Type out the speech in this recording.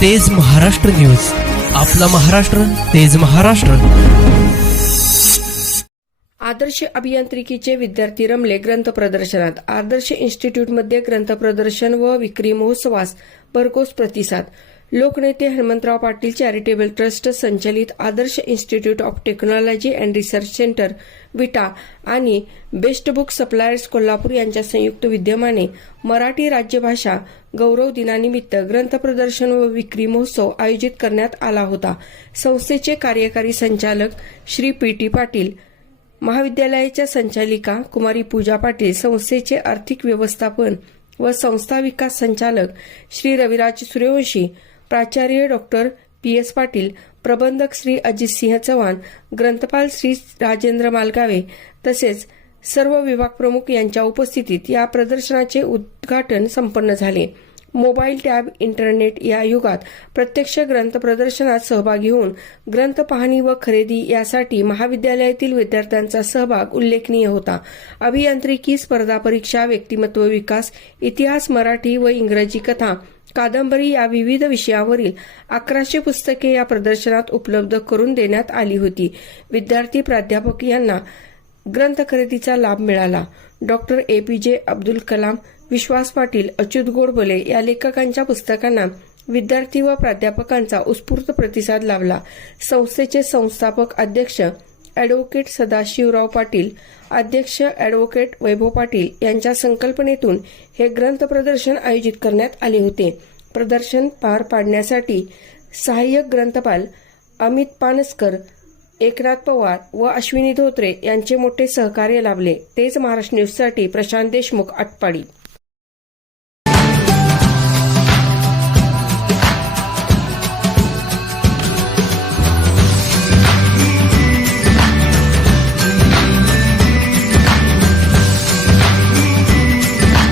तेज महाराष्ट्र न्यूज. आपला महाराष्ट्र तेज महाराष्ट्र. आदर्श अभियांत्रिकीचे विद्यार्थी रमले ग्रंथ प्रदर्शनात. आदर्श इन्स्टिट्यूटमध्ये ग्रंथ प्रदर्शन व विक्री महोत्सवास भरघोस प्रतिसाद. लोकनेते हनुमंतराव पाटील चॅरिटेबल ट्रस्ट संचलित Adarsh institute of technology and research centre Vita आणि बेस्ट बुक सप्लायर्स कोल्हापूर यांच्या संयुक्त विद्यमाने मराठी राज्यभाषा गौरव दिनानिमित्त ग्रंथ प्रदर्शन व विक्री महोत्सव आयोजित करण्यात आला होता. संस्थेचे कार्यकारी संचालक श्री पी टी पाटील महाविद्यालयाच्या संचालिका कुमारी पूजा पाटील संस्थेचे आर्थिक व्यवस्थापन व संस्था विकास संचालक श्री रविराज सूर्यवंशी प्राचार्य डॉक्टर पी एस पाटील प्रबंधक श्री अजितसिंह चव्हाण ग्रंथपाल श्री राजेंद्र मालगावे तसेच सर्व विभाग प्रमुख यांच्या उपस्थितीत या प्रदर्शनाचे उद्घाटन संपन्न झाले. मोबाईल टॅब इंटरनेट या युगात प्रत्यक्ष ग्रंथ प्रदर्शनात सहभागी होऊन ग्रंथ पाहणी व खरेदी यासाठी महाविद्यालयातील विद्यार्थ्यांचा सहभाग उल्लेखनीय होता. अभियांत्रिकी स्पर्धा परीक्षा व्यक्तिमत्व विकास इतिहास मराठी व इंग्रजी कथा कादंबरी या विविध विषयावरील अकराशे पुस्तके या प्रदर्शनात उपलब्ध करून देण्यात आली होती. विद्यार्थी प्राध्यापक यांना ग्रंथ खरेदीचा लाभ मिळाला. डॉक्टर ए पी जे अब्दुल कलाम विश्वास पाटील अच्युत गोडबोले या लेखकांच्या पुस्तकांना विद्यार्थी व प्राध्यापकांचा उत्स्फूर्त प्रतिसाद लाभला. संस्थेचे संस्थापक अध्यक्ष अॅडव्होकेट सदाशिवराव पाटील अध्यक्ष अॅडव्होकेट वैभव पाटील यांच्या संकल्पनेतून हे ग्रंथ प्रदर्शन आयोजित करण्यात आले होते. प्रदर्शन पार पाडण्यासाठी सहाय्यक ग्रंथपाल अमित पानसकर एकनाथ पवार व अश्विनी धोत्रे यांचे मोठे सहकार्य लाभले. तेच महाराष्ट्र न्यूजसाठी प्रशांत देशमुख आटपाडी.